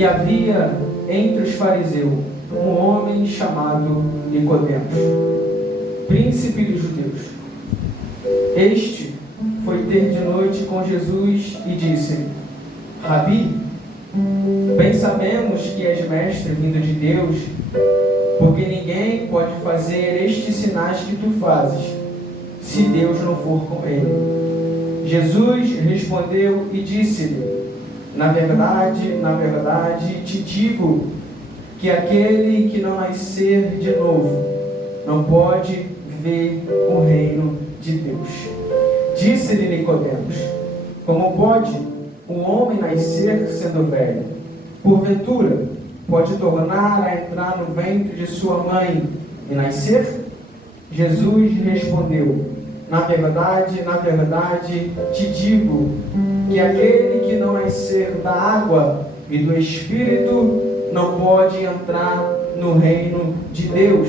E havia entre os fariseus um homem chamado Nicodemos, príncipe dos judeus. Este foi ter de noite com Jesus e disse-lhe: Rabi, bem sabemos que és mestre vindo de Deus, porque ninguém pode fazer estes sinais que tu fazes, se Deus não for com ele. Jesus respondeu e disse-lhe: na verdade, te digo que aquele que não nascer de novo não pode ver o reino de Deus. Disse-lhe Nicodemos: como pode um homem nascer sendo velho? Porventura, pode tornar a entrar no ventre de sua mãe e nascer? Jesus respondeu: na verdade, te digo que aquele que não nascer da água e do Espírito não pode entrar no reino de Deus.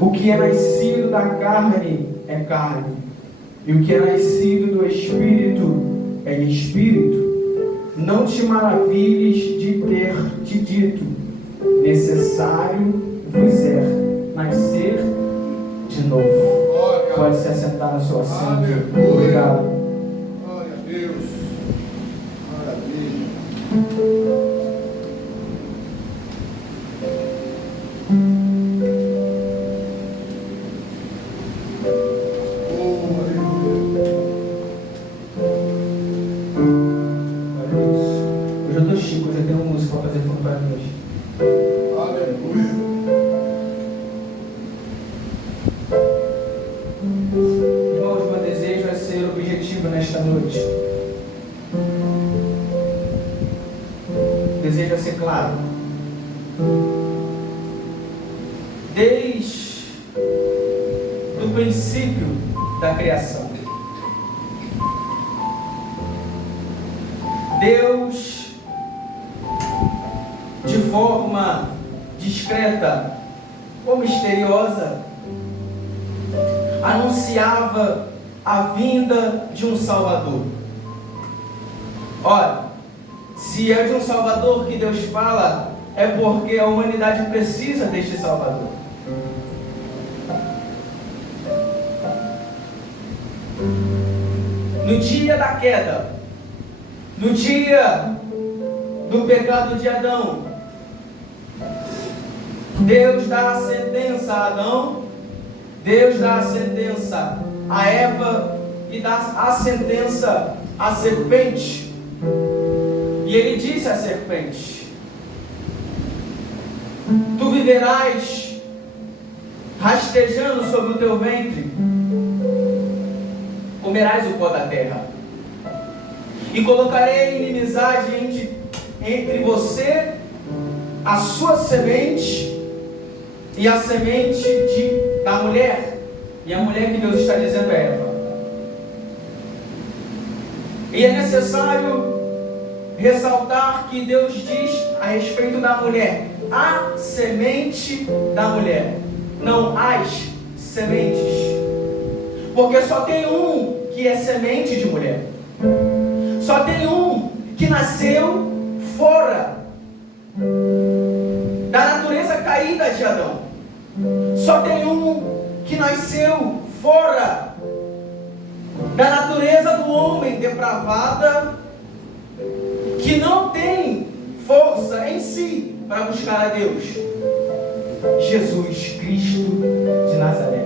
O que é nascido da carne é carne, e o que é nascido do Espírito é Espírito. Não te maravilhes de ter te dito: necessário vos é nascer de novo. Pode se assentar no seu assento. Obrigado. Glória a Deus. Maravilha. Nesta noite, deseja ser claro. Desde o princípio da criação, Deus, de forma discreta ou misteriosa, anunciava a vinda de um Salvador. Ora, se é de um Salvador que Deus fala, é porque a humanidade precisa deste Salvador. No dia da queda, no dia do pecado de Adão, Deus dá a sentença a Adão, Deus dá a sentença a Eva e dá a sentença à serpente. E ele disse à serpente: tu viverás rastejando sobre o teu ventre, comerás o pó da terra, e colocarei inimizade entre você, a sua semente e a semente da mulher. E a mulher que Deus está dizendo é Eva. E é necessário ressaltar que Deus diz a respeito da mulher: a semente da mulher, não as sementes. Porque só tem um que é semente de mulher. Só tem um que nasceu fora da natureza caída de Adão. Só tem um que nasceu fora da natureza do homem depravada, que não tem força em si para buscar a Deus. Jesus Cristo de Nazaré.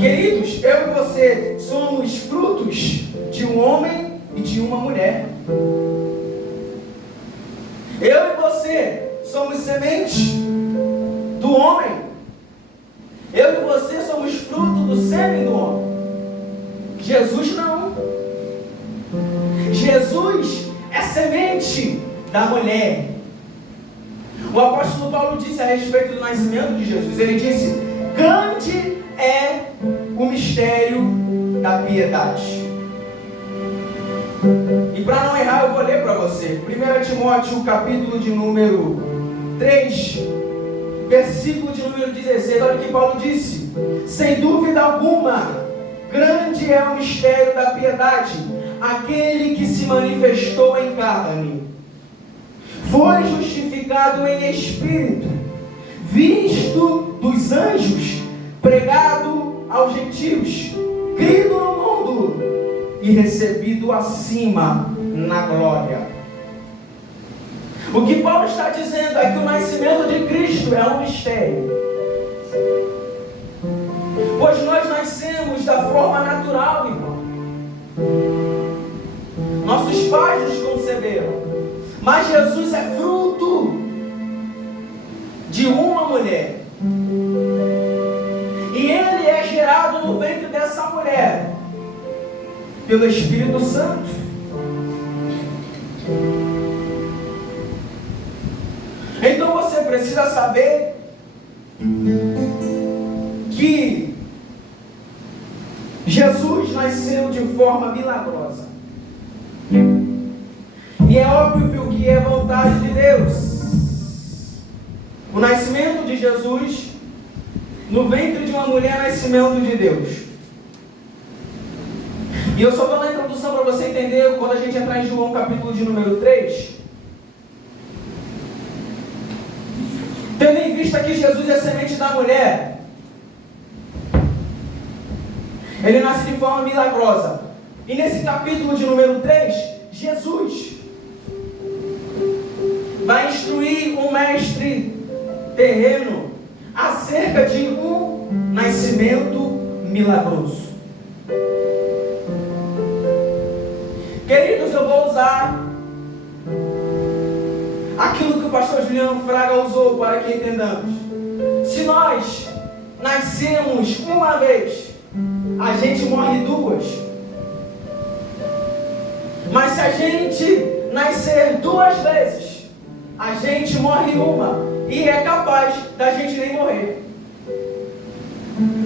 Queridos, eu e você somos frutos de um homem e de uma mulher. Eu e você somos sementes do homem. Eu e você somos fruto do sêmen do homem. Jesus não. Jesus é semente da mulher. O apóstolo Paulo disse a respeito do nascimento de Jesus. Ele disse: grande é o mistério da piedade. E para não errar, eu vou ler para você 1 Timóteo, capítulo de número 3, versículo de número 16. Olha o que Paulo disse: sem dúvida alguma, grande é o mistério da piedade. aquele que se manifestou em carne, foi justificado em espírito, visto dos anjos, pregado aos gentios, crido no mundo e recebido acima na glória. O que Paulo está dizendo é que o nascimento de Cristo é um mistério, pois nós nascemos da forma natural, irmão. Nossos pais nos conceberam, mas Jesus é fruto de uma mulher, e Ele é gerado no ventre dessa mulher pelo Espírito Santo. Então você precisa saber que Jesus nasceu de forma milagrosa. E é óbvio que é vontade de Deus. O nascimento de Jesus no ventre de uma mulher, nascimento de Deus. E eu só vou na introdução para você entender quando a gente entrar em João capítulo de número 3. Tendo em vista que Jesus é semente da mulher, ele nasce de forma milagrosa. E nesse capítulo de número 3, Jesus vai instruir um mestre terreno acerca de um nascimento milagroso. Queridos, eu vou usar aquilo que o pastor Juliano Fraga usou para que entendamos. Se nós nascemos uma vez, a gente morre duas. Mas se a gente nascer duas vezes, a gente morre uma. E é capaz da gente nem morrer.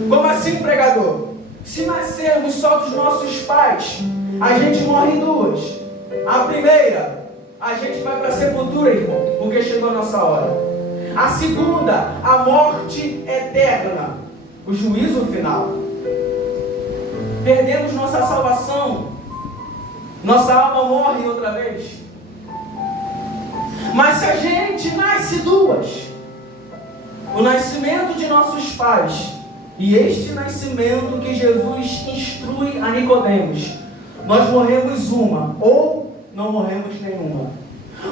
Como assim, pregador? Se nascermos só dos nossos pais, a gente morre duas. A primeira, a gente vai para a sepultura, irmão, porque chegou a nossa hora. A segunda, a morte eterna, o juízo final. Perdemos nossa salvação, nossa alma morre outra vez. Mas se a gente nasce duas, o nascimento de nossos pais e este nascimento que Jesus instrui a Nicodemos, nós morremos uma ou não morremos nenhuma.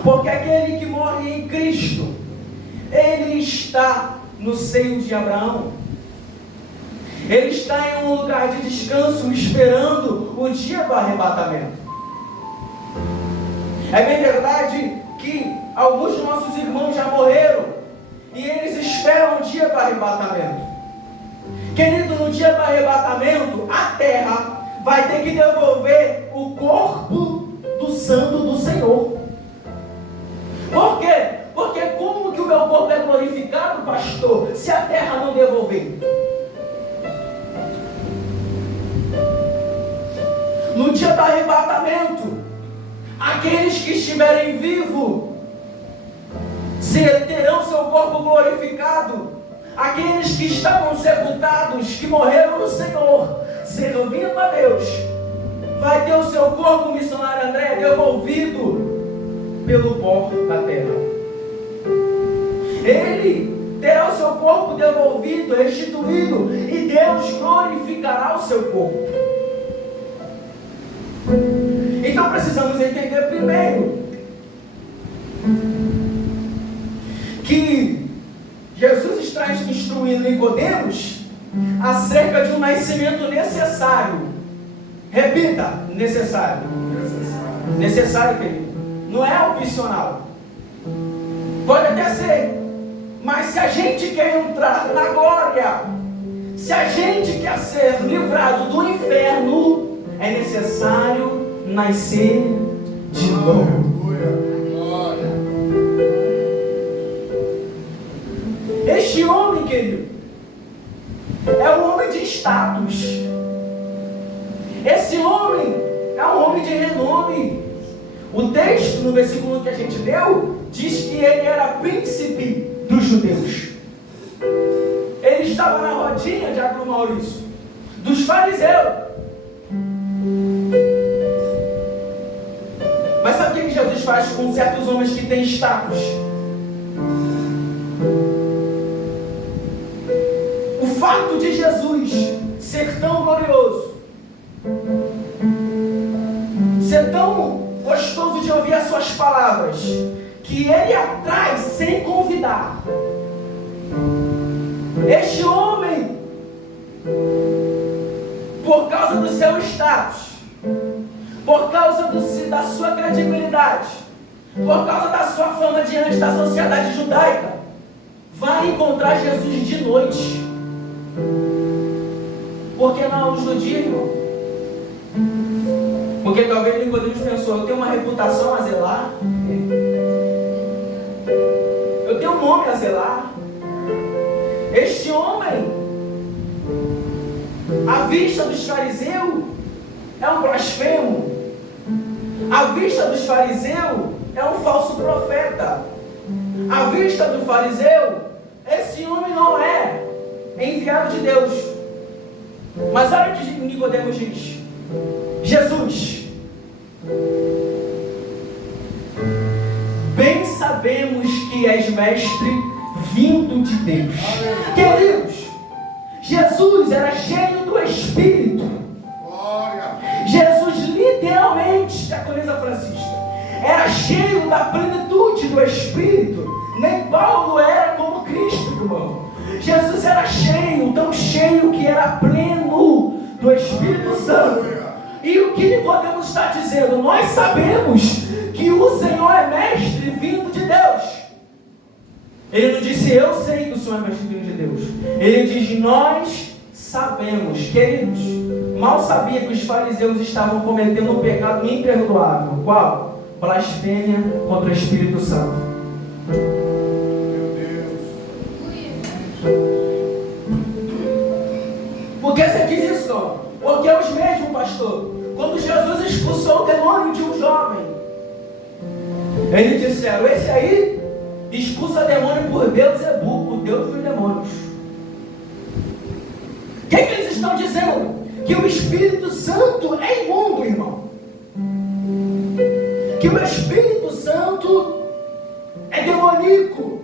Porque aquele que morre em Cristo, ele está no seio de Abraão. Ele está em um lugar de descanso, esperando o dia do arrebatamento. É bem verdade que alguns de nossos irmãos já morreram e eles esperam o dia do arrebatamento. Querido, no dia do arrebatamento, a terra vai ter que devolver o corpo do santo do Senhor. Por quê? Porque como que o meu corpo é glorificado, pastor, se a terra não devolver? No dia do arrebatamento, aqueles que estiverem vivos terão seu corpo glorificado. Aqueles que estavam sepultados, que morreram no Senhor, servindo a Deus, vai ter o seu corpo, missionário André, devolvido pelo pó da terra. Ele terá o seu corpo devolvido, restituído, e Deus glorificará o seu corpo. Então precisamos entender primeiro que Jesus está instruindo Nicodemos acerca de um nascimento necessário. Repita, necessário. Necessário, querido. Não é opcional. Pode até ser, mas se a gente quer entrar na glória, se a gente quer ser livrado do inferno, é necessário nascer de novo. Este homem, querido, é um homem de status. Esse homem é um homem de renome. O texto, no versículo que a gente leu, diz que ele era príncipe dos judeus. Ele estava na rodinha de Arthur Maurício, dos fariseus. Jesus faz com certos homens que têm status. O fato de Jesus ser tão glorioso, ser tão gostoso de ouvir as suas palavras, que ele atrai sem convidar. Este homem, por causa do seu status, por causa da sua credibilidade, por causa da sua fama diante da sociedade judaica, vai encontrar Jesus de noite. Por que na luz do dia, irmão? Porque talvez Nicodemos pensou: eu tenho uma reputação a zelar, eu tenho um nome a zelar. Este homem, à vista dos fariseus, é um blasfemo. À vista dos fariseus, é um falso profeta. À vista do fariseu, esse homem não é enviado de Deus. Mas olha o que Nicodemos diz: Jesus, bem sabemos que és mestre vindo de Deus. Queridos, Jesus era cheio do Espírito. Jesus literalmente, diaconisa Francisca, era cheio da plenitude do Espírito. Nem Paulo era como Cristo, irmão. Jesus era cheio, tão cheio que era pleno do Espírito Santo. E o que Nicodemos está dizendo? Nós sabemos que o Senhor é mestre vindo de Deus. Ele não disse: eu sei que o Senhor é mestre vindo de Deus. Ele diz: nós sabemos. Queridos, mal sabia que os fariseus estavam cometendo um pecado imperdoável. Qual? Blasfêmia contra o Espírito Santo. Meu Deus. Por que você quis isso, não? Porque é os mesmos, pastor. Quando Jesus expulsou o demônio de um jovem, eles disseram: esse aí expulsa demônio por Beelzebul, o Deus dos demônios. O que eles estão dizendo? Que o Espírito Santo é imundo, irmão. Que o Espírito Santo é demoníaco.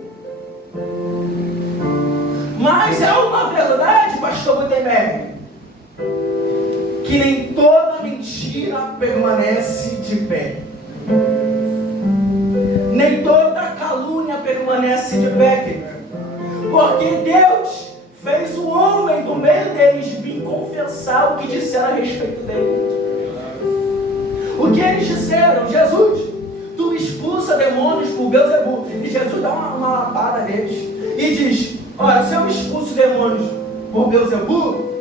Mas é uma verdade, pastor Gutenberg, que nem toda mentira permanece de pé. Nem toda calúnia permanece de pé. Porque Deus fez o homem do meio deles vir confessar o que disseram a respeito dele. O que eles disseram? Jesus, tu expulsa demônios por Beelzebul. E Jesus dá uma lapada neles e diz: olha, se eu expulso demônios por Beelzebul,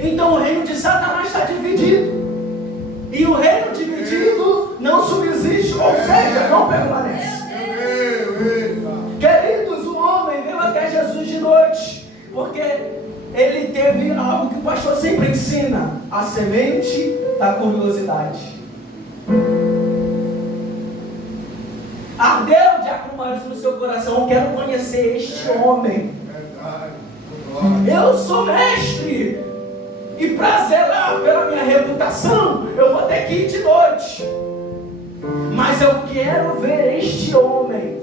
então o reino de Satanás está dividido. E o reino dividido não subsiste, ou seja, não permanece. Queridos, o homem veio até Jesus de noite, porque ele teve algo que o pastor sempre ensina: a semente da curiosidade. Ardeu de acumular no seu coração: eu quero conhecer este homem. Eu sou mestre, e para zelar pela minha reputação, eu vou ter que ir de noite. Mas eu quero ver este homem.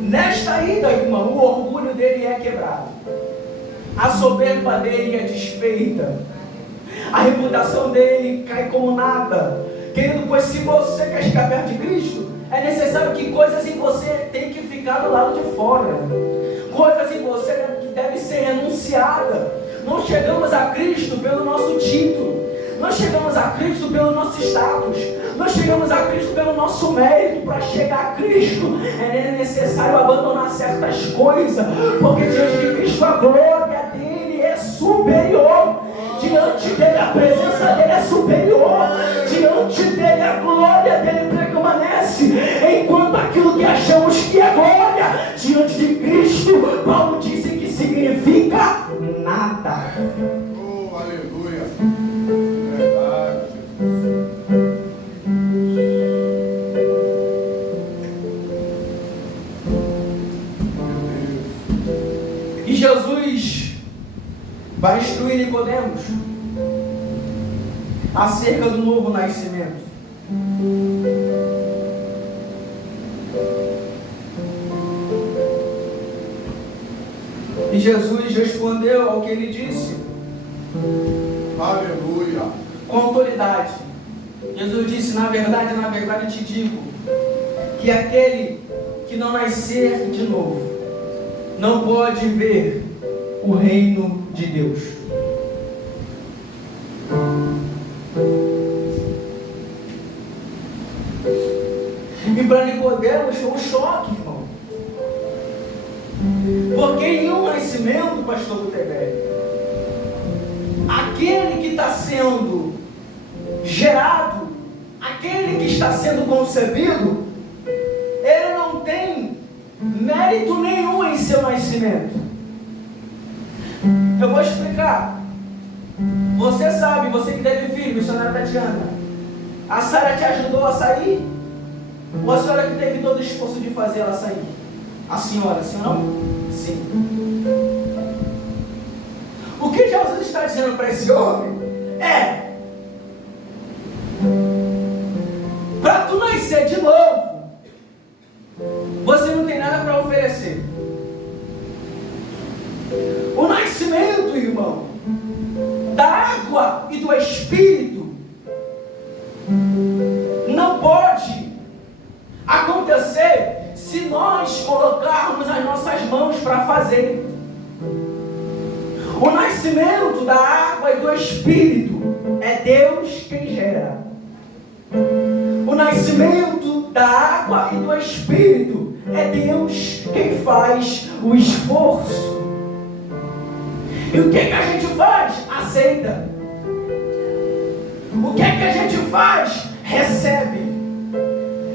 Nesta ida, irmão, o orgulho dele é quebrado. A soberba dele é desfeita. A reputação dele cai como nada. Querido, pois se você quer chegar perto de Cristo, é necessário que coisas em você tenham que ficar do lado de fora. Coisas em você que devem ser renunciadas. Não chegamos a Cristo pelo nosso título. Não chegamos a Cristo pelo nosso status. Não chegamos a Cristo pelo nosso mérito. Para chegar a Cristo é necessário abandonar certas coisas. Porque diante de Cristo a glória dele é superior. Diante dele a presença dele é superior. Diante dele a glória dele permanece. Enquanto aquilo que achamos que é glória, diante de Cristo, Paulo disse que significa nada. Oh, aleluia. Verdade. E Jesus vai instruir Nicodemos acerca do novo nascimento. E Jesus respondeu ao que ele disse. Aleluia. Com autoridade. Jesus disse: na verdade eu te digo, que aquele que não nascer de novo, não pode ver o reino de Deus. E para Nicodemos foi um choque, irmão. Porque em um nascimento, pastor Gutenberg, aquele que está sendo gerado, aquele que está sendo concebido, ele não tem mérito nenhum em seu nascimento. Eu vou explicar. Você sabe, você que teve filho, missionária Tatiana, a Sara te ajudou a sair? Ou a senhora que teve todo o esforço de fazer ela sair? A senhora, sim ou não? Sim. O que Jesus está dizendo para esse homem é: para tu nascer de novo, você não tem nada para oferecer. O nascimento, irmão, da água e do Espírito não pode acontecer se nós colocarmos as nossas mãos para fazer. O nascimento da água e do Espírito é Deus quem gera. O nascimento da água e do Espírito é Deus quem faz o esforço. E o que a gente faz? Aceita. O que a gente faz? Recebe.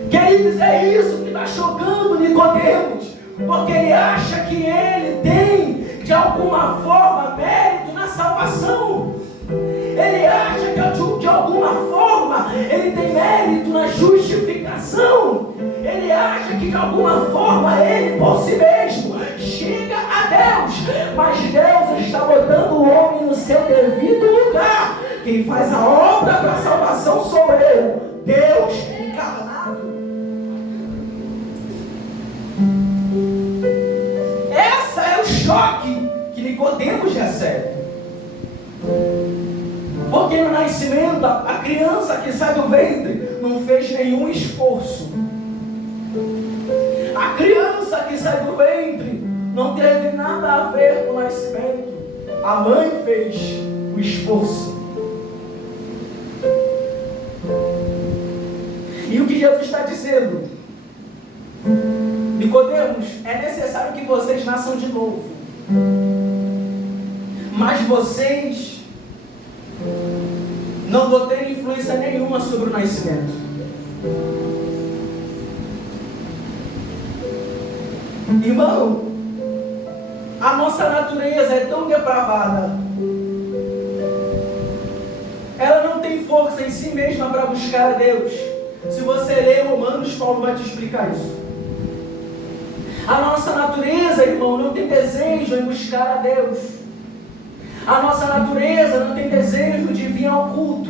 Queridos, é isso que está chocando Nicodemos, porque ele acha que ele tem, de alguma forma, mérito na salvação. Ele acha que de alguma forma ele tem mérito na justificação. Ele acha que de alguma forma ele por si mesmo chega a Deus. Mas Deus está botando o homem no seu devido lugar. Quem faz a obra da salvação sou eu, Deus encarnado. Essa é o choque que Nicodemos recebe. Porque no nascimento, a criança que sai do ventre não fez nenhum esforço. A criança que sai do ventre não teve nada a ver com o nascimento. A mãe fez o esforço. E o que Jesus está dizendo? Nicodemos, é necessário que vocês nasçam de novo. Mas vocês não vão ter influência nenhuma sobre o nascimento. Irmão, a nossa natureza é tão depravada. Ela não tem força em si mesma para buscar a Deus. Se você ler Romanos, Paulo vai te explicar isso. A nossa natureza, irmão, não tem desejo em buscar a Deus. A nossa natureza não tem desejo de vir ao culto.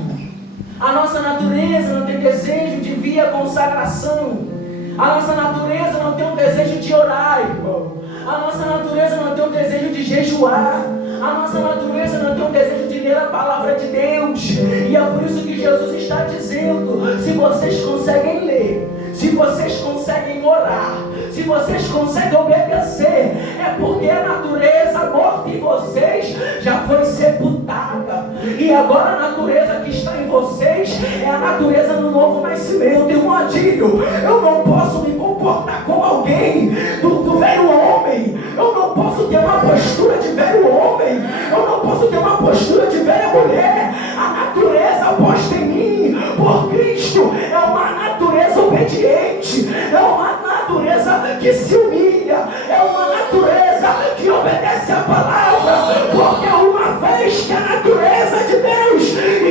A nossa natureza não tem desejo de vir à consagração. A nossa natureza não tem um desejo de orar, irmão. A nossa natureza não tem um desejo de jejuar. A nossa natureza não tem um desejo de ler a palavra de Deus. E é por isso que Jesus está dizendo: se vocês conseguem ler, se vocês conseguem orar, se vocês conseguem obedecer, é porque a natureza morta em vocês já foi sepultada. E agora a natureza que está em vocês é a natureza do novo nascimento. Irmão Adílio, eu não posso me comportar como alguém do velho homem. Eu não posso ter uma postura de velho homem. Eu não posso ter uma postura de velha mulher. A natureza posta em mim por Cristo é uma natureza obediente. É uma natureza que se humilha. É uma natureza que obedece a palavra. Porque uma vez que a natureza de Deus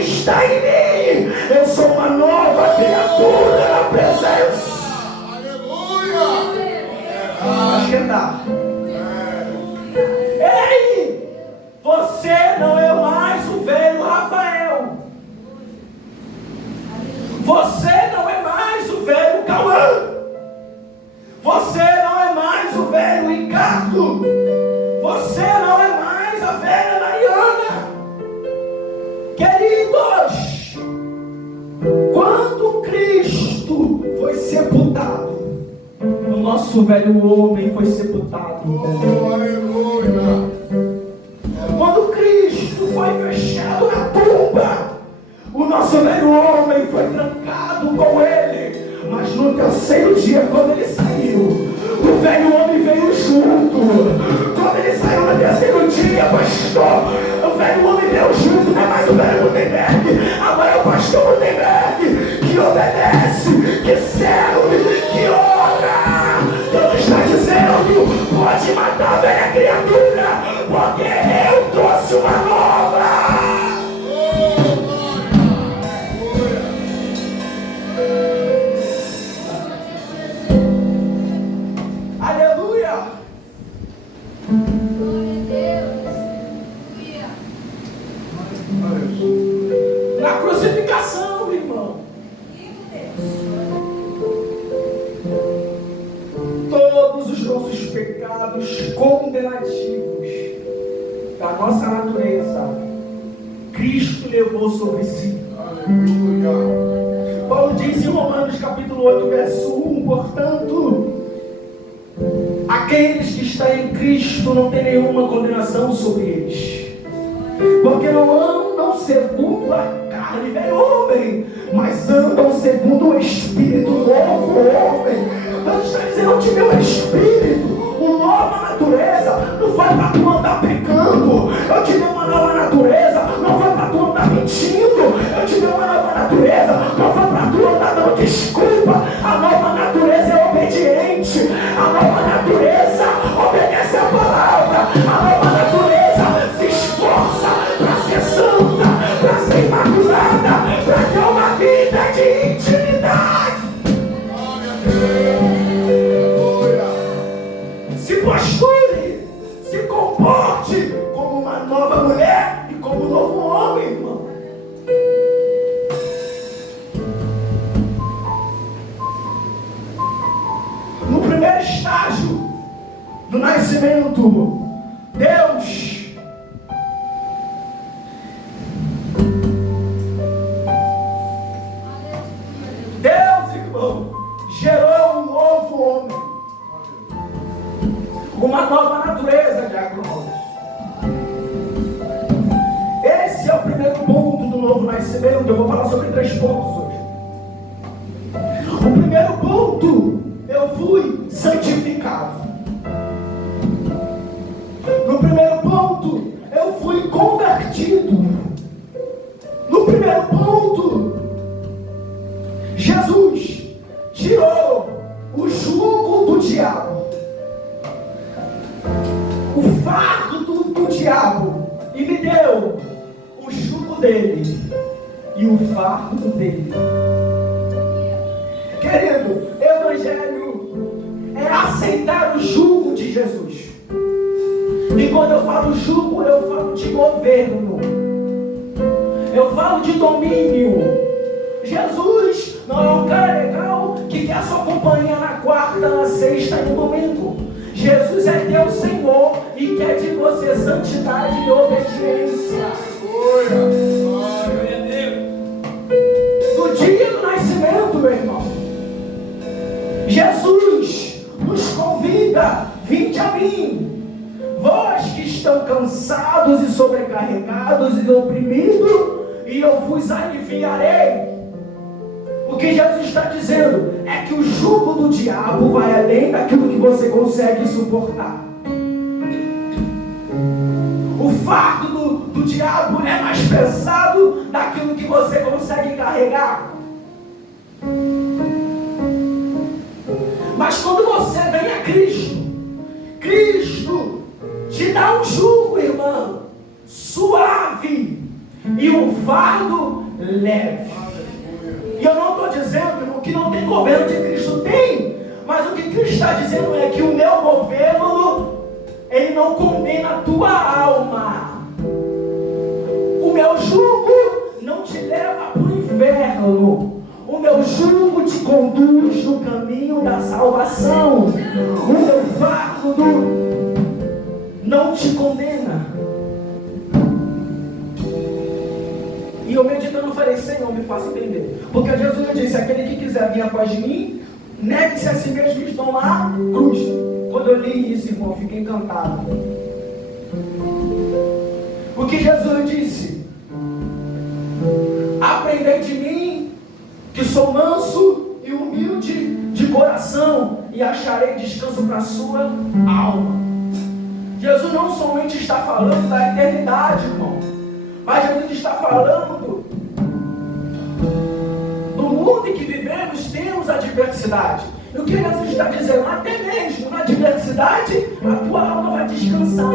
está em mim, eu sou uma nova criatura na presença. Aleluia! Vai esquentar. Ei! Você não é mais o velho Rafael. Você não é Você não é mais o velho Ricardo. Você não é mais a velha Mariana. Queridos, quando Cristo foi sepultado, o nosso velho homem foi sepultado. Oh, aleluia. Quando Cristo foi fechado na tumba, o nosso velho homem foi trancado com ele. Mas no terceiro dia, quando ele saiu, o velho homem veio junto. Quando ele saiu no terceiro dia, pastor, o velho homem veio junto. Não é mais o velho Gutenberg, agora é o pastor Gutenberg, que obedece, que serve, que ora. Deus está dizendo: pode matar a velha criatura, porque eu trouxe uma nova. Aleluia! Na crucificação, irmão, todos os nossos pecados condenativos da nossa natureza, Cristo levou sobre si. Aleluia. Paulo diz em Romanos capítulo 8, verso 1, portanto, aqueles que estão em Cristo não tem nenhuma condenação sobre eles, porque não andam segundo a carne, velho homem, mas andam segundo o Espírito, novo homem. Deus está dizendo: eu te dei um Espírito, uma nova natureza. Não foi para tu andar pecando. Eu te dei uma nova natureza. Não foi para tu andar mentindo. Eu te dei uma nova natureza. Não foi para tu andar dando desculpa. A nova natureza é obediente. A nova natureza obedece a palavra. A nova natureza se esforça para ser santa, para ser imaculada, para ter uma vida de intimidade. Se posture, se comporte como uma nova mulher e como um novo homem, irmão. No primeiro estágio do nascimento, Deus irmão, gerou um novo homem, uma nova natureza, diáconos. Esse é o primeiro ponto do novo nascimento. Eu vou falar sobre 3 pontos hoje. O primeiro ponto: eu fui santificado. No primeiro ponto, eu fui convertido. No primeiro ponto, Jesus tirou o jugo do diabo, o fardo do diabo, e me deu o jugo dele e o fardo dele. Querido, evangelho é aceitar o jugo de Jesus. E quando eu falo jugo, eu falo de governo, eu falo de domínio. Jesus não é um cara legal que quer sua companhia na quarta, na sexta e no domingo. Jesus é teu Senhor e quer de você santidade e obediência. Glória a Deus. No dia do nascimento, meu irmão, Jesus nos convida: vinde a mim, vós que estão cansados e sobrecarregados e oprimidos, e eu vos aliviarei. O que Jesus está dizendo é que o jugo do diabo vai além daquilo que você consegue suportar. O fardo do diabo é mais pesado daquilo que você consegue carregar. Mas quando você vem a Cristo, Cristo te dá um jugo, irmão, suave, e um fardo leve. E eu não estou dizendo, irmão, que não tem governo de Cristo. Tem, mas o que Cristo está dizendo é que o meu governo, ele não condena a tua alma. O meu jugo não te leva para o inferno. O meu jugo te conduz no caminho da salvação. O fardo não te condena. E eu meditando, eu falei, Senhor, me faça entender. Porque Jesus disse, aquele que quiser vir após de mim, negue-se a si mesmo e toma a cruz. Quando eu li isso, irmão, eu fiquei encantado. O que Jesus disse? Aprendei de mim, que sou manso e humilde de coração, e acharei descanso para a sua alma. Jesus não somente está falando da eternidade, irmão, mas Jesus está falando do mundo em que vivemos, temos adversidade. E o que Jesus está dizendo? Até mesmo na adversidade, a tua alma vai descansar.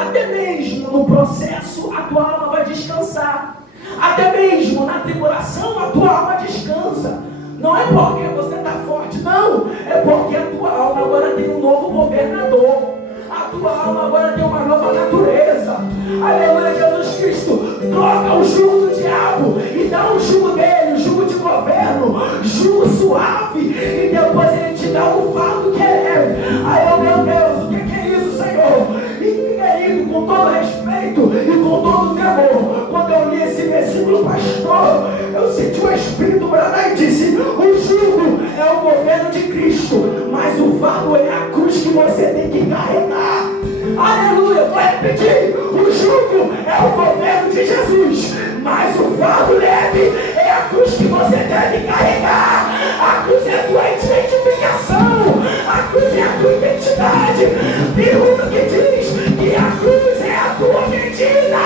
Até mesmo no processo, a tua alma vai descansar. Até mesmo na tribulação, a tua alma descansa. Não é porque você está forte, não. É porque a tua alma agora tem um novo governador. A tua alma agora tem uma nova natureza. Aleluia, Jesus Cristo. Troca o jugo do diabo e dá um jugo dele, um jugo de governo, jugo suave. E depois ele te dá um fardo que é leve. Aí, meu Deus, o que é isso, Senhor? E querido, com todo respeito e com todo temor, quando eu li esse versículo, pastor, eu senti o Espírito bradar e disse, o jugo é o governo de Cristo, mas o fardo é a cruz que você tem que carregar. Aleluia, vou repetir, o jugo é o governo de Jesus, mas o fardo leve é a cruz que você deve carregar. A cruz é a tua identificação, a cruz é a tua identidade. Pergunta que diz que a cruz é a tua medida.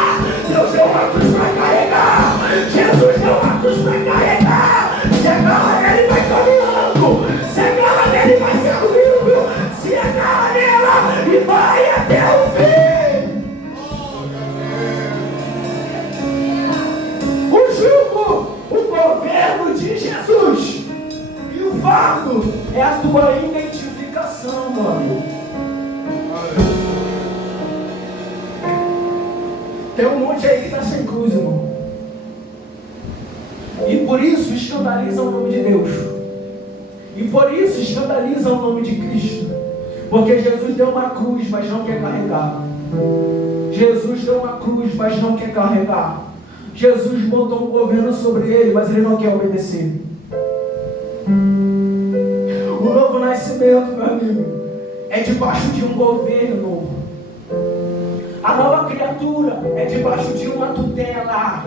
Deus deu uma cruz para carregar, Jesus deu uma cruz para carregar. Se agarra nele, vai caminhando, se agarra nele, vai servindo, se agarra nela e vai até o fim. O jugo, o governo de Jesus, e o fardo é a tua identificação, meu amigo. Tem um monte aí que está sem cruz, irmão. E por isso escandaliza o nome de Deus. E por isso escandaliza o nome de Cristo. Porque Jesus deu uma cruz, mas não quer carregar. Jesus deu uma cruz, mas não quer carregar. Jesus botou um governo sobre ele, mas ele não quer obedecer. O novo nascimento, meu amigo, é debaixo de um governo novo. A nova criatura é debaixo de uma tutela.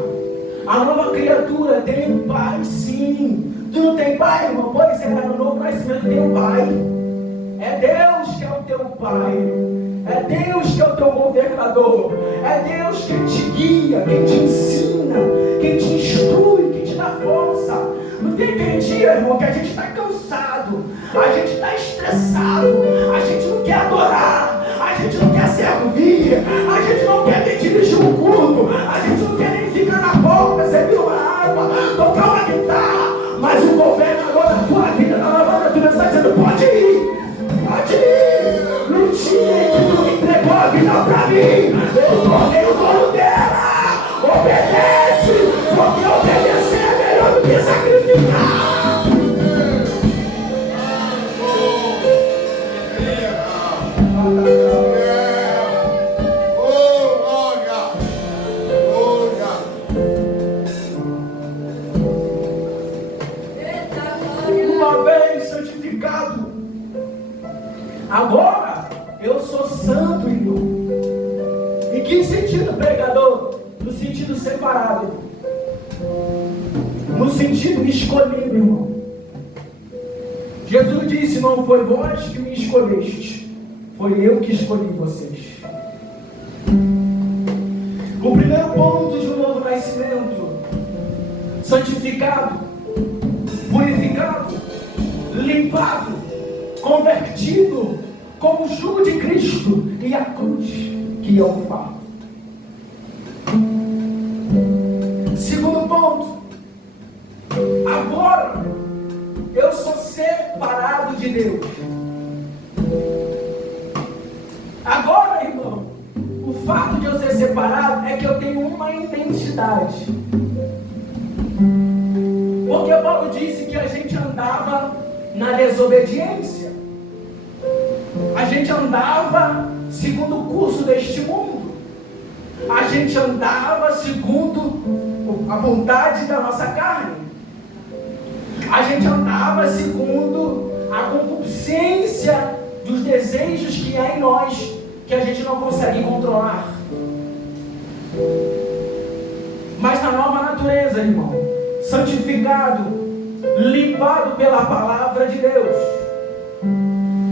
A nova criatura tem um pai, sim. Tu não tem pai, irmão? Pois é, no novo nascimento tem um pai. É Deus que é o teu pai. É Deus que é o teu governador. É Deus quem te guia, quem te ensina, quem te instrui, quem te dá força. Não tem aquele dia, irmão, que a gente está cansado, a gente está estressado, a gente não quer adorar, a gente não quer servir, a gente não quer nem dirigir um culto, a gente não quer nem ficar na porta, servir uma água, tocar uma guitarra, mas o governador da tua vida, da nova natureza, está dizendo, pode ir. No dia que tu me entregou a vida pra mim, eu tornei o dono dela. Obedece, porque obedecer é melhor do que sacrificar. Uma vez santificado, agora eu sou santo, irmão. Em que sentido, pregador? No sentido separado, no sentido escolhido, irmão. Jesus disse, não foi vós que me escolheste, foi eu que escolhi vocês. O primeiro ponto de um novo nascimento: santificado, purificado, limpado, convertido com o jugo de Cristo e a cruz, que é o fardo. Segundo ponto: agora eu sou separado de Deus. Agora, irmão, o fato de eu ser separado é que eu tenho uma identidade. Porque Paulo disse que a gente andava na desobediência. A gente andava segundo o curso deste mundo. A gente andava segundo a vontade da nossa carne. A gente andava segundo a concupiscência dos desejos que há em nós, que a gente não consegue controlar. Mas na nova natureza, irmão, santificado, limpado pela palavra de Deus,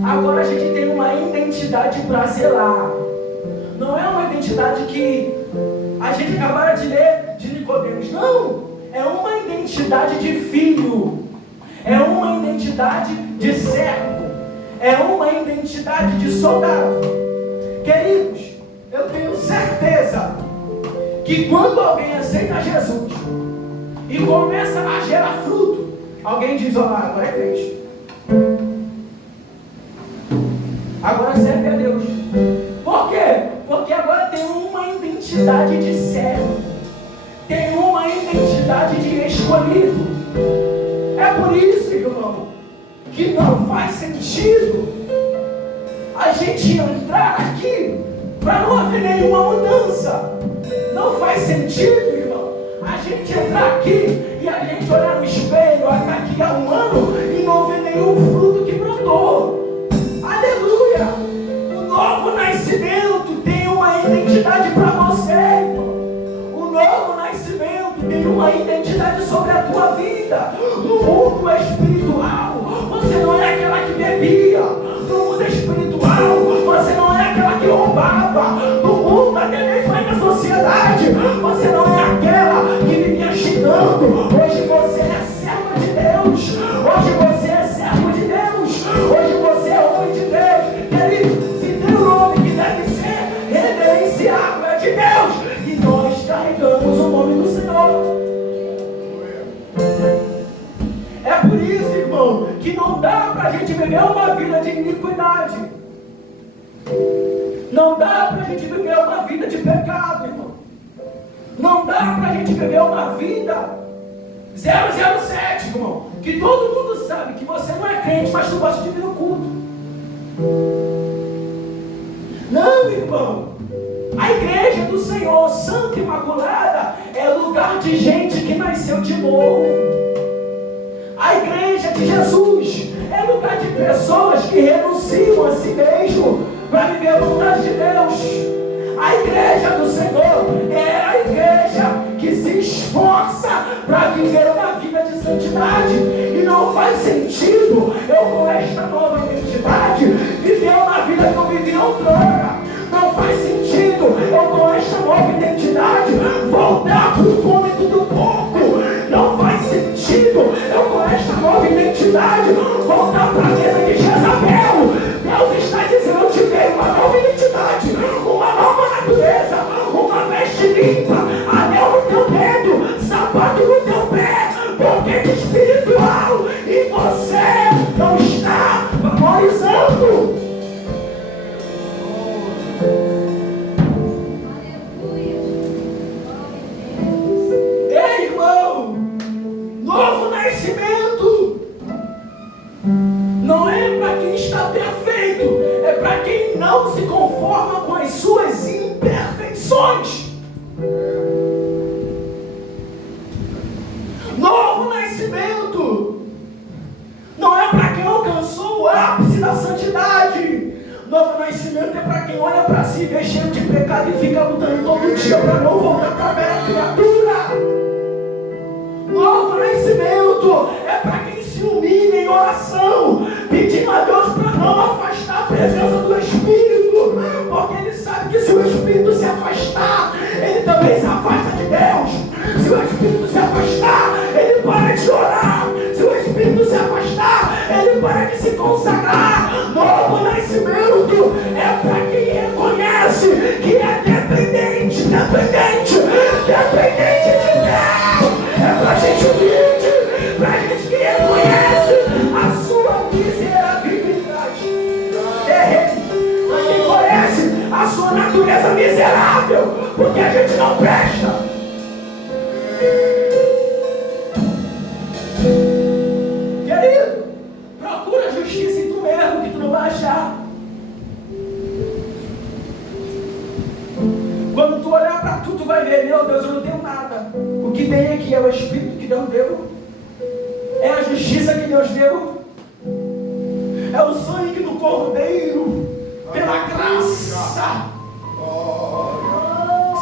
agora a gente tem uma identidade para zelar. Não é uma identidade que a gente acabara de ler de Nicodemos. Não, é uma identidade de filho. É uma identidade de servo. É uma identidade de soldado. Queridos, eu tenho certeza que quando alguém aceita Jesus e começa a gerar fruto, alguém diz: olá, agora é crente. Agora serve a Deus. Por quê? Porque agora tem uma identidade de servo. Tem uma identidade de escolhido. É por isso, irmão, que não faz sentido a gente entrar aqui para não haver nenhuma mudança. Não faz sentido, irmão, a gente entrar aqui e a gente olhar no espelho daqui a um ano e não ver nenhum fruto que brotou. Aleluia! O novo nascimento tem uma identidade para você, irmão. O novo nascimento tem uma identidade sobre a tua vida. No mundo espiritual, você não é aquela que bebia. No mundo espiritual, você não é aquela que roubava. No mundo, até mesmo aí na sociedade, você não é aquela que vivia xingando. Hoje você é serva de Deus. Hoje você é servo de Deus. Hoje você é homem de Deus. Querido, se tem um nome que deve ser reverenciado, é de Deus. E nós carregamos o nome do Senhor. É por isso, irmão, que não dá para a gente viver uma vida de iniquidade. Não dá para a gente viver uma vida de pecado, irmão. Não dá para a gente viver uma vida 007, irmão. Que todo mundo sabe que você não é crente, mas tu gosta de vir no culto. Não, irmão. A igreja do Senhor, Santa Imaculada, é lugar de gente que nasceu de novo. A igreja de Jesus é lugar de pessoas que renunciam a si mesmo para viver a vontade de Deus. A igreja do Senhor é a igreja que se esforça para viver uma vida de santidade. E não faz sentido eu, com esta nova identidade, viver uma vida que eu vivia outrora. Não faz sentido eu, com esta nova identidade, voltar para o cômodo do pouco. Não faz sentido eu, com esta nova identidade, voltar para a mesa de Jezabel. Deus está dizendo: eu te dei uma nova identidade, uma nova natureza, uma veste limpa, anel no teu dedo, sapato no teu pé, porque espiritual, e você não está valorizando. Ei, irmão, novo nascimento não é para quem está perfeito, é para quem não se conforma com as suas imperfeições. Novo nascimento não é para quem alcançou o ápice da santidade. Novo nascimento é para quem olha para si, vê cheio de pecado e fica lutando todo dia para não voltar para a velha criatura. Novo nascimento é para quem se humilha em oração, pedindo a Deus para não afastar a presença do Espírito, porque ele sabe que se o Espírito se afastar, ele também se afasta de Deus. Se o Espírito se afastar, ele para de orar. Se o Espírito se afastar, ele para de se consagrar. Novo nascimento é para quem reconhece que é dependente de Deus. É pra gente humilde, pra gente que reconhece a sua miserabilidade. Pra quem conhece a sua natureza miserável, porque a gente não presta. Quando tu olhar para tu vai ver, meu Deus, eu não tenho nada. O que tem aqui é o Espírito que Deus deu, é a justiça que Deus deu, é o sangue do Cordeiro, pela graça.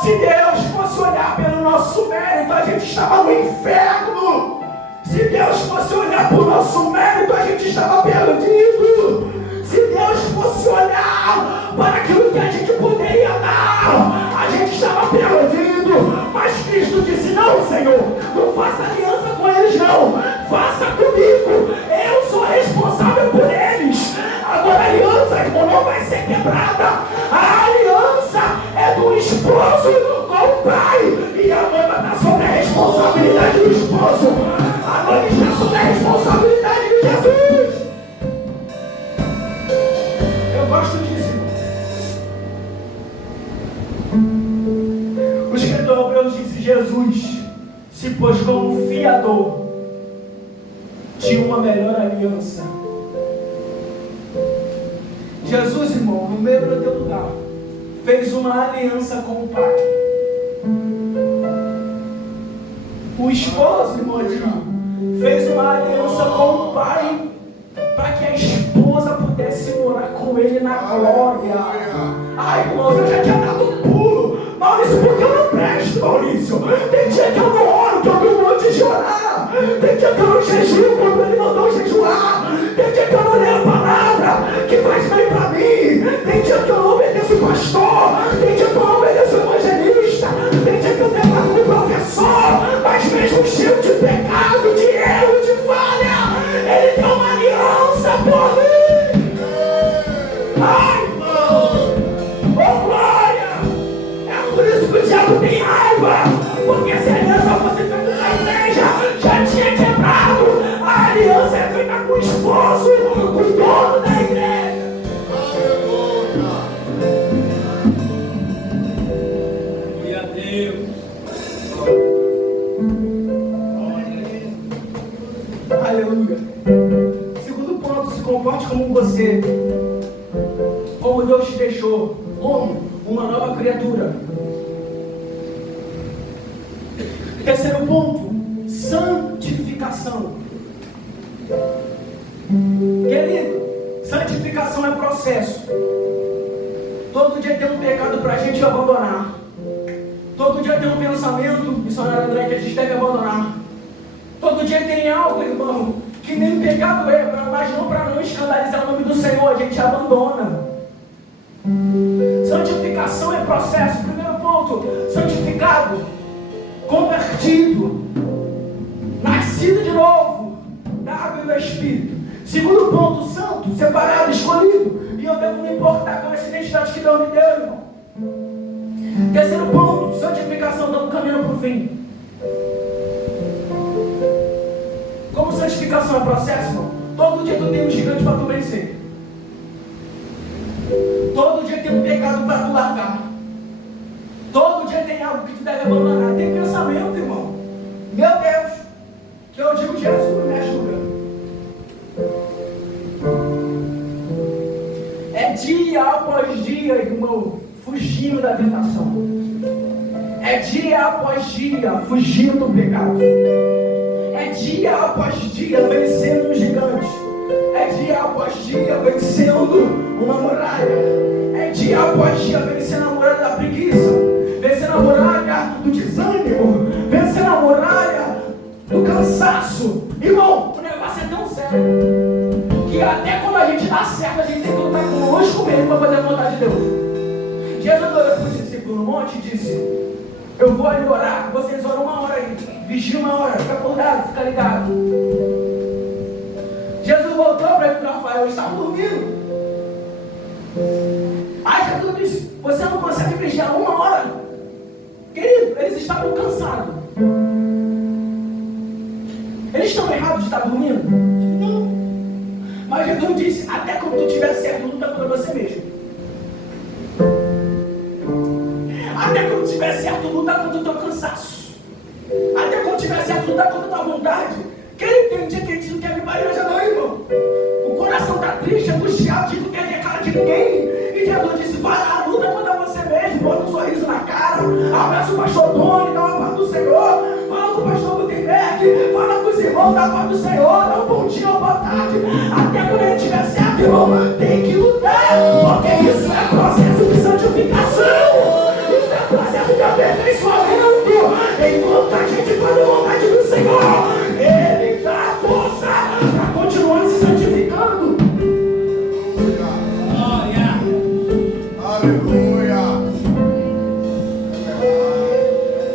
Se Deus fosse olhar pelo nosso mérito, a gente estava no inferno. Se Deus fosse olhar pelo nosso mérito, a gente estava perdido. Se Deus fosse olhar para aquilo que a gente poderia dar, a gente estava perdido. Mas Cristo disse: não, Senhor, não faça aliança com eles, não. Faça comigo. Eu sou responsável por eles. Agora a aliança, irmão, não vai ser quebrada. A aliança é do esposo com o pai. E a noiva está sob a responsabilidade do esposo. A noiva está sob a responsabilidade de Jesus. Eu gosto disso, irmão. O escritor Hebreus disse: Jesus se pôs como fiador de uma melhor aliança. Jesus, irmão, no meio do teu lugar, fez uma aliança com o Pai. O esposo, irmão, fez uma aliança com o Pai para que a esposa pudesse morar com ele na glória. Ai, irmãos, eu já tinha dado um pulo. Maurício, porque eu não presto, Maurício? Tem dia que eu não oro, que eu não vou te chorar. Tem dia que eu não jejuo quando ele mandou jejuar. Tem dia que eu não leio a palavra que faz bem para mim. Tem dia que eu não obedeço o pastor. Tem dia que eu não obedeço o evangelista. Tem dia que eu debato com o professor. Mas mesmo cheio de pecado, de erro, de falha, ele tem uma aliança por mim. Ai, irmão, oh glória! É por isso que o diabo tem raiva. Porque se a aliança fosse feita na igreja, já tinha quebrado. A aliança é feita com o esposo, com o dono da igreja. Glória a Deus. Aleluia. Segundo ponto, se comporte como você, como Deus te deixou, como uma nova criatura. Terceiro ponto, santificação. Querido, santificação é processo. Todo dia tem um pecado para a gente abandonar. Todo dia tem um pensamento, missionário André, que a gente deve abandonar. Todo dia tem algo, irmão, que nem pecado é, mas não para não escandalizar o nome do Senhor, a gente abandona. Santificação é processo. Primeiro ponto, santificado, convertido, nascido de novo, da água e do Espírito. Segundo ponto, santo, separado, escolhido. E eu devo me importar com essa identidade que Deus me deu, irmão. Terceiro ponto, santificação, estamos caminhando para o fim. Como santificação é processo, irmão, todo dia tu tem um gigante para tu vencer. Todo dia tem um pecado para tu largar. Todo dia tem algo que tu deve abandonar. Tem pensamento, irmão. Meu Deus, que eu digo: Jesus me ajuda. É dia após dia, irmão, fugindo da tentação. É dia após dia, fugindo do pecado. É dia após dia, vencendo um gigante. É dia após dia, vencendo uma muralha. É dia após dia, vencendo a muralha da preguiça. Vencendo a muralha do desânimo. Vencendo a muralha do cansaço. Irmão, o negócio é tão sério que até quando a gente dá certo, a gente tem que lutar conosco mesmo para fazer a vontade de Deus. Jesus olhou para os discípulos no monte e disse: eu vou ali orar, vocês oram uma hora aí, vigia uma hora, fica acordado, fica ligado. Jesus voltou para ele e Rafael, estavam dormindo. Aí Jesus disse: você não consegue vigiar uma hora? Querido, eles estavam cansados. Eles estão errados de estar dormindo? Não. Mas Jesus disse: até quando tu estiver certo, luta contra você mesmo. Até quando estiver certo, luta contra o teu cansaço. Até quando estiver certo, luta contra a tua vontade. Quem tem dia que a gente não quer vir para a igreja, não, irmão? O coração está triste, angustiado, que não quer ver a cara de ninguém. E Jesus disse: vai lá, luta contra você mesmo, bota um sorriso na cara, Abraça o pastor Tony, dá uma paz do Senhor. Fala com o pastor Gutenberg, fala com os irmãos, dá a paz do Senhor, dá um bom dia ou boa tarde. Até quando ele estiver certo, irmão, tem que lutar, porque isso é processo de santificação. Isso é processo de aperfeiçoamento. Enquanto a gente faz a vontade do Senhor, Ele dá força para continuar se santificando. Glória. Aleluia.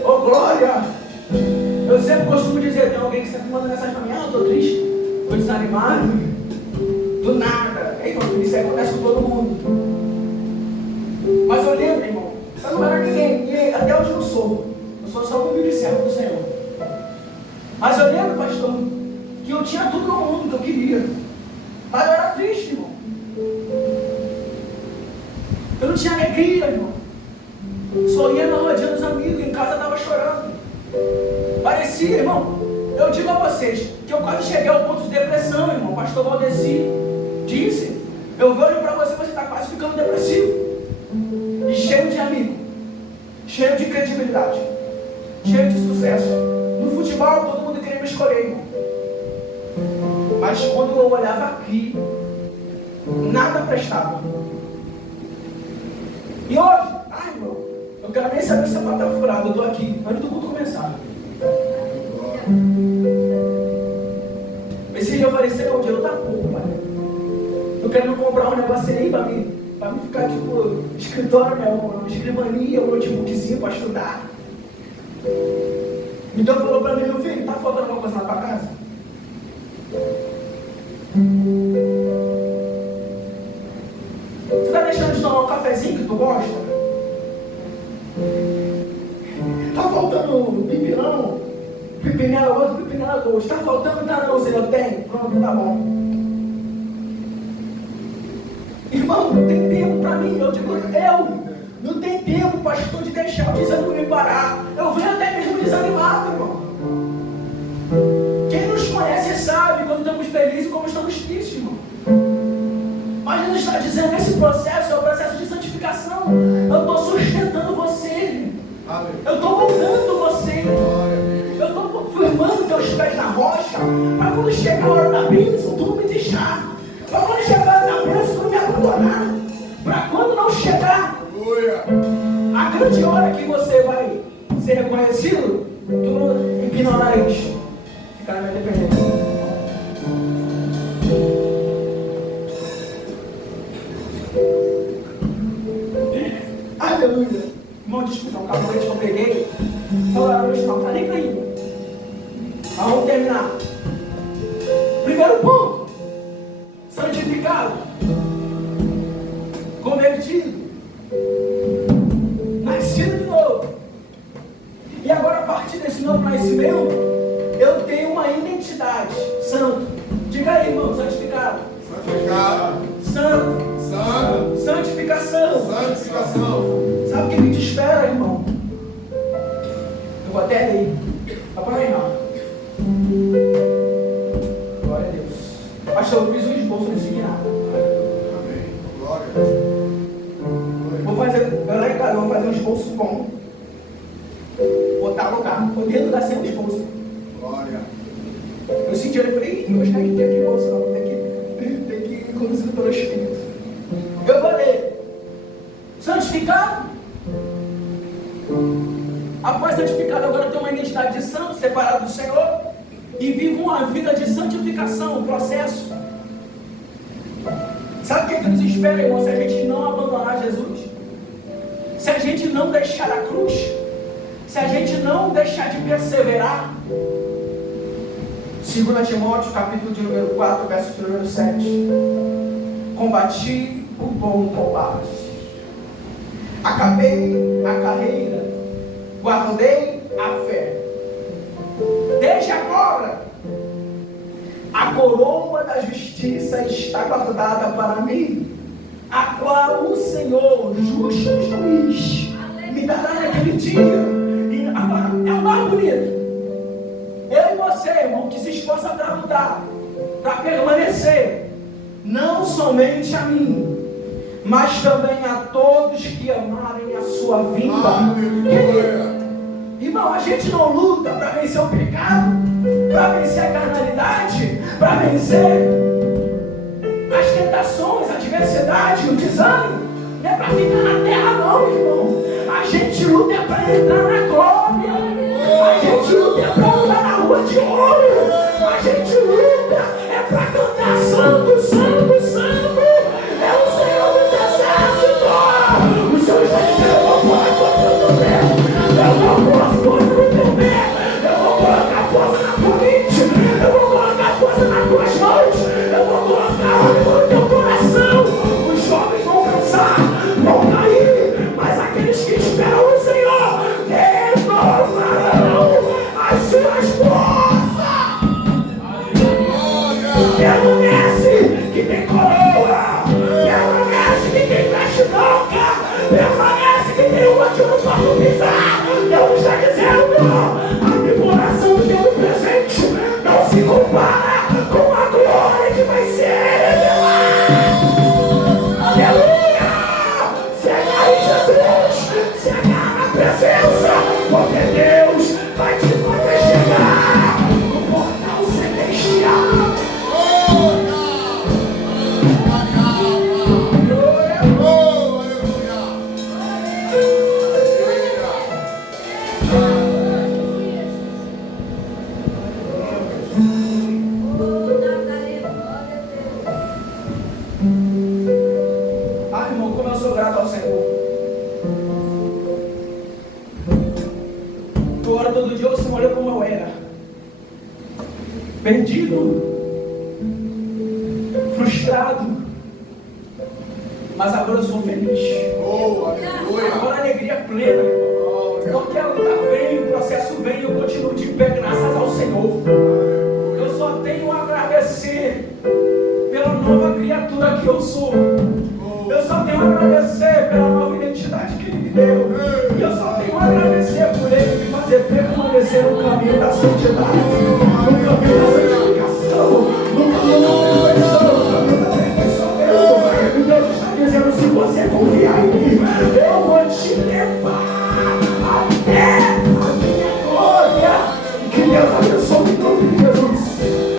Ô, glória. Eu sempre costumo dizer, tem alguém que sempre manda mensagem para mim: eu estou triste, estou desanimado, do nada. Irmão, isso acontece com todo mundo. Mas eu lembro, irmão, eu não era ninguém, e até hoje eu não sou. Eu sou só um humilde servo do Senhor. Mas eu lembro, pastor, que eu tinha tudo no mundo que eu queria. Mas eu era triste, irmão. Eu não tinha alegria, irmão. Só ia na rodinha dos amigos, em casa eu estava chorando. Parecia, irmão, eu digo a vocês, que eu quase cheguei ao ponto de depressão, irmão. O pastor Valdeci disse: eu olho para você, você está quase ficando depressivo. E cheio de amigo, cheio de credibilidade, cheio de sucesso. No futebol todo mundo queria me escolher, irmão. Mas quando eu olhava aqui, nada prestava. E hoje, irmão, eu quero nem saber se a pata está furada. Eu estou aqui antes do culto começar. Esse dia eu falei: Senhor, o dinheiro está pouco, pai. Eu quero me comprar um negócio aí para mim ficar tipo escritório, né? Uma escrivania, um notebookzinho para estudar. Então ele falou para mim: meu filho, tá faltando alguma coisa na tua casa? Você tá deixando de tomar um cafezinho que tu gosta? Tá faltando pipinão? Pipinela outro, pipinela dois. Tá faltando? Tá não, Senhor, tem? Pronto, tá bom. Irmão, não tem tempo para mim. Eu digo, não tem tempo, pastor, de deixar o desânimo me parar. Eu venho até mesmo desanimado, irmão. Quem nos conhece sabe quando estamos felizes e como estamos tristes, irmão. Mas Jesus está dizendo, esse processo é o processo de santificação. Eu estou sustentando você. Eu estou moldando você. Eu estou firmando teus pés na rocha, para quando chegar a hora da bênção, tu não me deixar. Para quando chegar a hora da bênção, tu não me abandonar. Para quando não chegar a grande hora que você vai ser reconhecido, tu não ignorar isso. Ficar na minha dependência. Aleluia. Irmão, desculpa, um capoete que eu peguei. Falaram hoje, não tá nem caindo. Mas vamos terminar. Primeiro ponto: santificado, convertido, nascido de novo. E agora, a partir desse novo nascimento, eu tenho uma identidade. Santo. Diga aí, irmão, santificado. Santificado. Santo. Santo. Santificação. Santificação. Sabe o que me espera, irmão? Eu vou até ler. Papai, não. Glória a Deus. Pastor, eu fiz um esboço nesse nada. Amém. Glória. Vou fazer, galera, cara, eu vou fazer um esboço bom. Botar no carro. Vou dentro da cena do esboço. Glória. Eu senti, eu falei, não gostei de ter aqui esboço, não. Tem que conduzir pelo Espírito. Eu vou ler. Santificado. Após santificado, agora eu tenho uma identidade de santo, separado do Senhor, e vivo uma vida de santificação, um processo. Sabe o que nos espera, irmão, se a gente não abandonar Jesus? Se a gente não deixar a cruz? Se a gente não deixar de perseverar? 2 Timóteo, capítulo de número 4, verso de número 7. Combati o bom combate. Acabei a carreira. Guardei a fé. Desde agora, a coroa da justiça está guardada para mim, a qual o Senhor, justo juiz, me dará naquele dia. E agora é o mais bonito. Eu e você, irmão, que se esforça para lutar, para permanecer, não somente a mim, mas também a todos todos que amarem a sua vinda. Aleluia. Irmão, a gente não luta para vencer o pecado, para vencer a carnalidade, para vencer as tentações, a adversidade, o desânimo. Não é para ficar na terra não, irmão. A gente luta é para entrar na glória. A gente luta é para andar na rua de ouro. A gente luta é para cantar santo, santo, santo. É o Senhor dos exércitos. Os seus reis eu vou pôr a força no pé. Eu vou pôr as forças no teu pé. Eu vou colocar força na tua mente. Eu vou colocar força nas tuas mãos. Eu vou colocar ânimo no teu coração. Os jovens vão cansar, vão cair, mas aqueles que esperam o Senhor renovarão as suas forças. Permanece que tem coroa. Permanece que tem veste branca. Permanece que tem um onde não posso pisar. Deus está dizendo, a tribulação do tempo presente não se compara com a glória que vai ser revelada. Aleluia! Chega aí, Jesus! Chega na presença, porque Deus vai te fazer chegar no portal celestial. Ai, irmão, como eu sou grato ao Senhor. Eu oro todo dia, o Senhor olha como eu era. Perdido, frustrado, mas agora eu sou feliz. Agora a alegria é plena. Porque a luta vem, o processo vem, eu continuo de pé graças ao Senhor. Eu só tenho a agradecer pela nova criatura que eu sou. Eu só tenho a agradecer pela nova identidade que Ele me deu. E eu só tenho a agradecer por Ele me fazer permanecer no caminho da santidade.